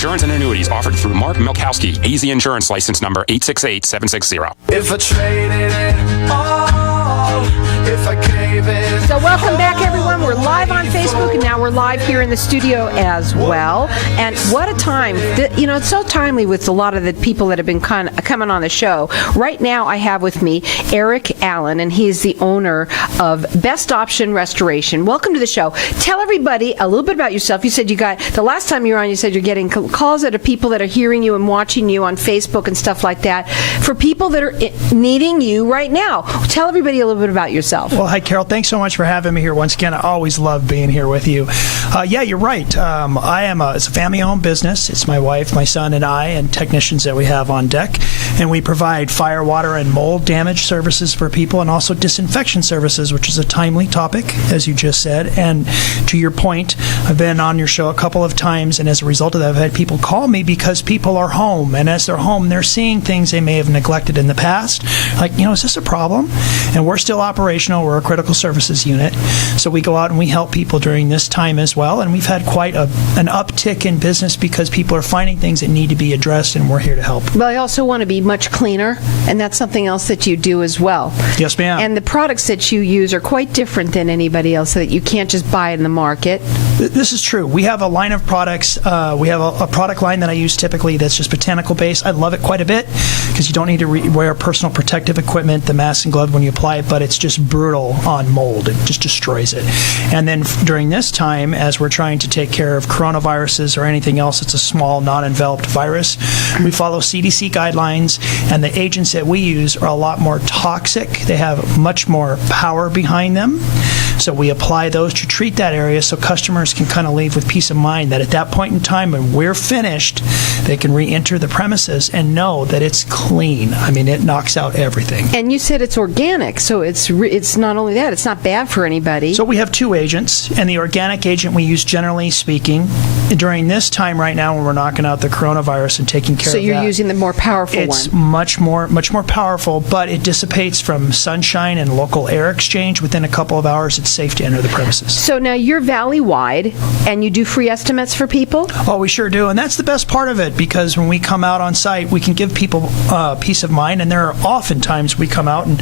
Insurance and annuities offered through Mark Milkowski, AZ Insurance license number 868760. If I traded it all, if I gave it. So welcome back, everyone. We're live on Facebook, and now we're live here in the studio as well. And what a time. It's so timely with a lot of the people that have been coming on the show. Right now, I have with me Eric Allen, and he's the owner of Best Option Restoration. Welcome to the show. Tell everybody a little bit about yourself. You said the last time you were on, you said you're getting calls out of people that are hearing you and watching you on Facebook and stuff like that. For people that are needing you right now, tell everybody a little bit about yourself. Well, hi, Carol. Thanks so much for having me here once again. I always love being here with you. Yeah, you're right. It's a family-owned business. It's my wife, my son, and I, and technicians that we have on deck. And we provide fire, water, and mold damage services for people, and also disinfection services, which is a timely topic, as you just said. And to your point, I've been on your show a couple of times, and as a result of that, I've had people call me because people are home. And as they're home, they're seeing things they may have neglected in the past. Like, is this a problem? And we're still operational. We're a critical services unit. So we go out and we help people during this time as well. And we've had quite an uptick in business because people are finding things that need to be addressed, and we're here to help. Well, I also want to be much cleaner, and that's something else that you do as well. Yes, ma'am. And the products that you use are quite different than anybody else, so that you can't just buy in the market. This is true. We have a line of products. We have a product line that I use typically that's just botanical-based. I love it quite a bit because you don't need to wear personal protective equipment, the mask and glove when you apply it, but it's just brutal on mold. It just destroys it. And then during this time, as we're trying to take care of coronaviruses or anything else that's a small, non-enveloped virus, we follow CDC guidelines, and the agents that we use are a lot more toxic. They have much more power behind them. So we apply those to treat that area so customers can kind of leave with peace of mind that at that point in time when we're finished, they can re-enter the premises and know that it's clean. I mean, it knocks out everything. And you said it's organic, so it's not only that, it's not bad for anybody. So we have two agents, and the organic agent we use, generally speaking, during this time right now when we're knocking out the coronavirus and taking care of that. So you're using the more powerful one. It's much more powerful, but it dissipates from sunshine and local air exchange. Within a couple of hours, it's safe to enter the premises. So now you're valley-wide, and you do free estimates for people? Oh, we sure do, and that's the best part of it, because when we come out on site, we can give people peace of mind, and there are oftentimes we come out and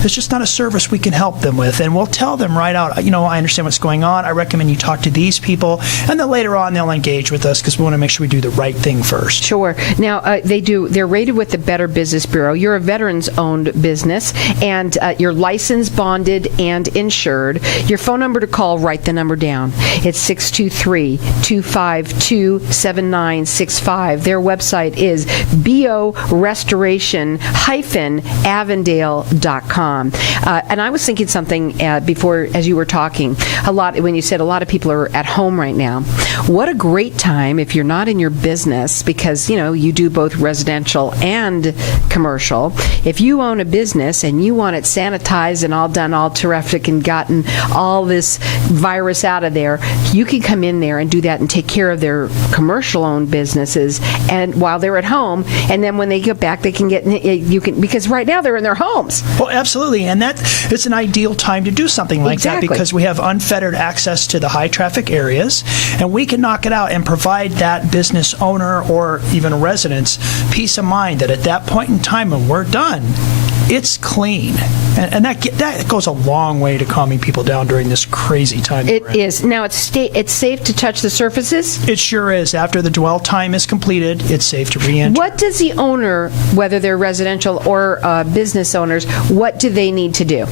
there's just not a service we can help them with, and we'll tell them right out, I understand what's going on, I recommend you talk to these people, and then later on they'll engage with us because we want to make sure we do the right thing first. Sure. Now, they're rated with the Better Business Bureau. You're a veterans-owned business, and you're licensed, bonded, and insured. Your phone number to call, write the number down. It's 623-252-7965. Their website is borestoration-avondale.com. And I was thinking something before, as you were talking, when you said a lot of people are at home right now. What a great time if you're not in your business, because, you do both residential and commercial. If you own a business and you want it sanitized and all done, all terrific, and gotten all this virus out of there, you can come in there and do that and take care of their commercial-owned businesses, and while they're at home, and then when they get back, they can because right now they're in their homes. Well, absolutely, and it's an ideal time to do something like that because we have unfettered access to the high-traffic areas, and we can knock it out and provide that business owner or even residents peace of mind that at that point in time when we're done, it's clean. And that goes a long way to calming people down during this crazy time. It is. Now, it's safe to touch the surfaces? It sure is. After the dwell time is completed, it's safe to re-enter. What does the owner, whether they're residential or business owners, what do they need to do?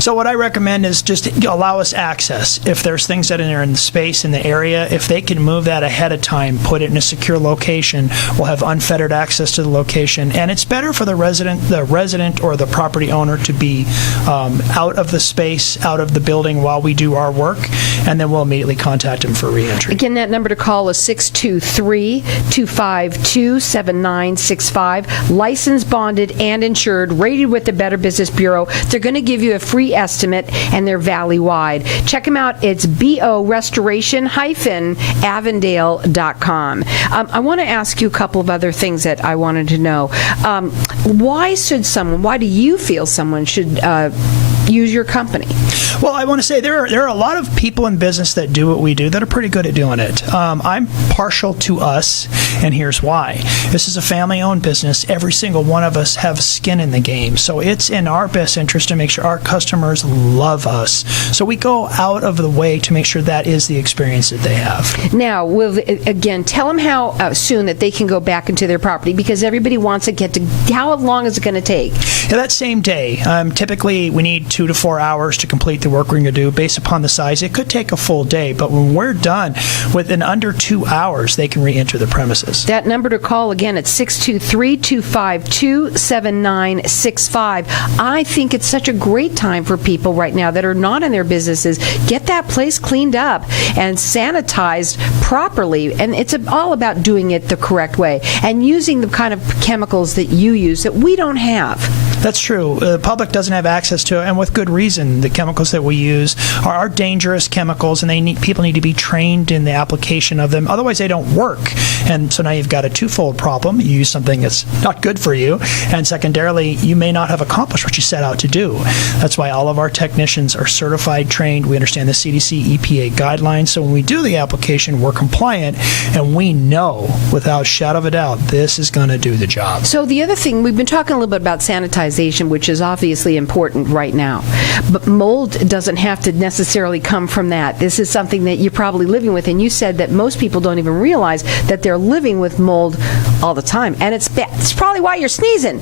So what I recommend is just allow us access. If there's things that are in the space in the area, if they can move that ahead of time, put it in a secure location, we'll have unfettered access to the location. And it's better for the resident or the property owner to be out of the space, out of the building while we do our work, and then we'll immediately contact them for re-entry. Again, that number to call is 623-252-7965. Licensed, bonded, and insured, rated with the Better Business Bureau. They're going to give you a free estimate, and they're valley-wide. Check them out. It's borestoration-avondale.com. I want to ask you a couple of other things that I wanted to know. Why do you feel someone should use your company? Well, I want to say there are a lot of people in business that do what we do that are pretty good at doing it. I'm partial to us, and here's why. This is a family-owned business. Every single one of us have skin in the game, so it's in our best interest to make sure our customers love us. So we go out of the way to make sure that is the experience that they have. Now, again, tell them how soon that they can go back into their property, because everybody wants to get to, how long is it going to take? Yeah, that same day. Typically, we need 2 to 4 hours to complete the work we're going to do based upon the size. It could take a full day, but when we're done, within under 2 hours, they can re-enter the premises. That number to call again at 623-252-7965. I think it's such a great time for people right now that are not in their businesses. Get that place cleaned up and sanitized properly, and it's all about doing it the correct way and using the kind of chemicals that you use that we don't have. That's true. The public doesn't have access to it, and with good reason. The chemicals that we use are dangerous chemicals, and people need to be trained in the application of them. Otherwise, they don't work. And so now you've got a twofold problem. You use something that's not good for you, and secondarily, you may not have accomplished what you set out to do. That's why all of our technicians are certified, trained. We understand the CDC, EPA guidelines. So when we do the application, we're compliant, and we know without a shadow of a doubt this is going to do the job. So the other thing, we've been talking a little bit about sanitization, which is obviously important right now. But mold doesn't have to necessarily come from that. This is something that you're probably living with, and you said that most people don't even realize that they're living with mold all the time, and it's bad. It's probably why you're sneezing.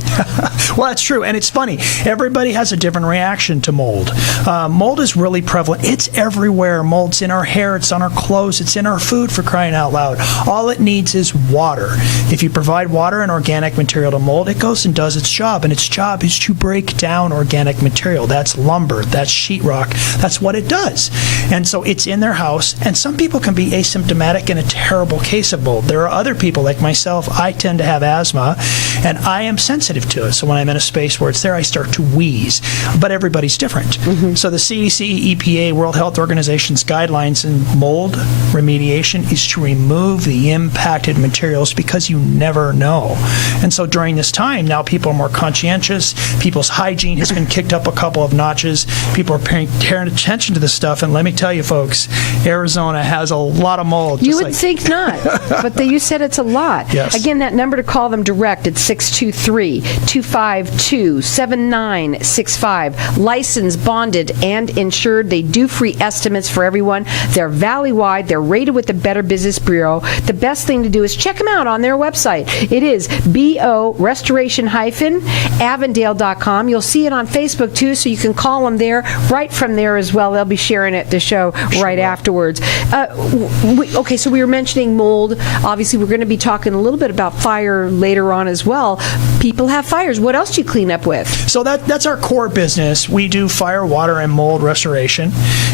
Well, that's true, and it's funny. Everybody has a different reaction to mold. Mold is really prevalent. It's everywhere. Mold's in our hair. It's on our clothes. It's in our food, for crying out loud. All it needs is water. If you provide water and organic material to mold, it goes and does its job, and its job is to break down organic material. That's lumber. That's sheetrock. That's what it does. And so it's in their house, and some people can be asymptomatic in a terrible case of mold. There are other people like myself. I tend to have asthma, and I am sensitive to it. So when I'm in a space where it's there, I start to wheeze. But everybody's different. Mm-hmm. So the CDC, EPA, World Health Organization's guidelines in mold remediation is to remove the impacted materials, because you never know. And so during this time, now people are more conscientious. People's hygiene has been kicked up a couple of notches. People are paying attention to this stuff. And let me tell you, folks, Arizona has a lot of mold. You would think not, but you said it's a lot. Yes. Again, that number to call them direct at 623-252-7965. Licensed, bonded, and insured. They do free estimates for everyone. They're valley-wide. They're rated with the Better Business Bureau. The best thing to do is check them out on their website. It is BO-restoration-Avondale.com. You'll see it on Facebook, too, so you can call them there, right from there as well. They'll be sharing it, the show, right afterwards. Okay, so we were mentioning mold. Obviously, we're going to be talking a little bit about fire later on as well. People have fires. What else do you clean up with? So that's our core business. We do fire, water, and mold restoration.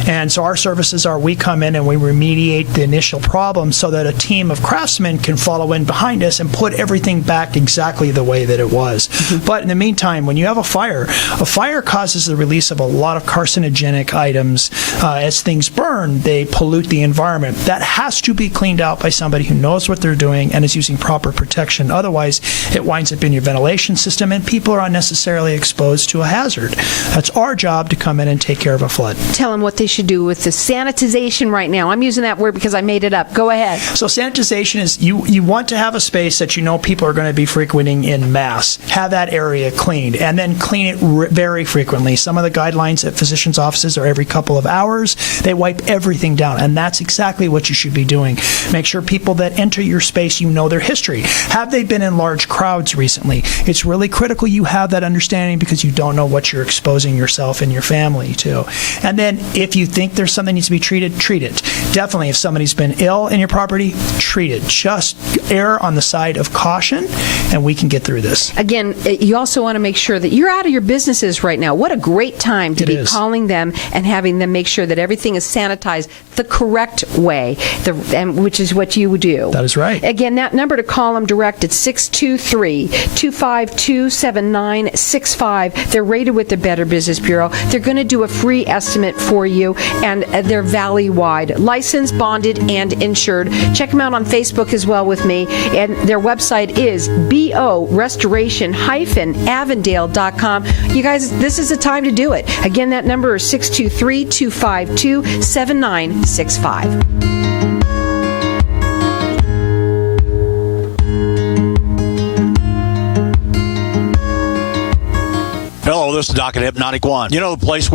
And so our services are, we come in and we remediate the initial problem so that a team of craftsmen can follow in behind us and put everything back exactly the way that it was. Mm-hmm. But in the meantime, when you have a fire causes the release of a lot of carcinogenic items. As things burn, they pollute the environment. That has to be cleaned out by somebody who knows what they're doing and is using proper protection. Otherwise, it winds up in your ventilation system, and people are unnecessarily exposed to a hazard. That's our job, to come in and take care of a flood. Tell them what they should do with the sanitization right now. I'm using that word because I made it up. Go ahead. So sanitization is, you want to have a space that you know people are going to be frequenting in mass. Have that area cleaned, and then clean it very frequently. Some of the guidelines at physicians' offices are every couple of hours. They wipe everything down, and that's exactly what you should be doing. Make sure people that enter your space, you know their history. Have they been in large crowds recently? It's really critical you have that understanding, because you don't know what you're exposing yourself and your family to. And then if you think there's something that needs to be treated, treat it. Definitely, if somebody's been ill in your property, treat it. Just err on the side of caution, and we can get through this. Again, you also want to make sure that you're out of your businesses right now. What a great time to be calling them and having them make sure that everything is sanitized the correct way, which is what you do. That is right. Again, that number to call them direct at 623-252-7965. They're rated with the Better Business Bureau. They're going to do a free estimate for you, and they're valley-wide, licensed, bonded, and insured. Check them out on Facebook as well with me, and their website is BO Restoration-Avondale.com. Avondale.com. You guys, this is the time to do it. Again, that number is 623-252-7965. Hello, this is Doc at Hypnotic One. You know the place where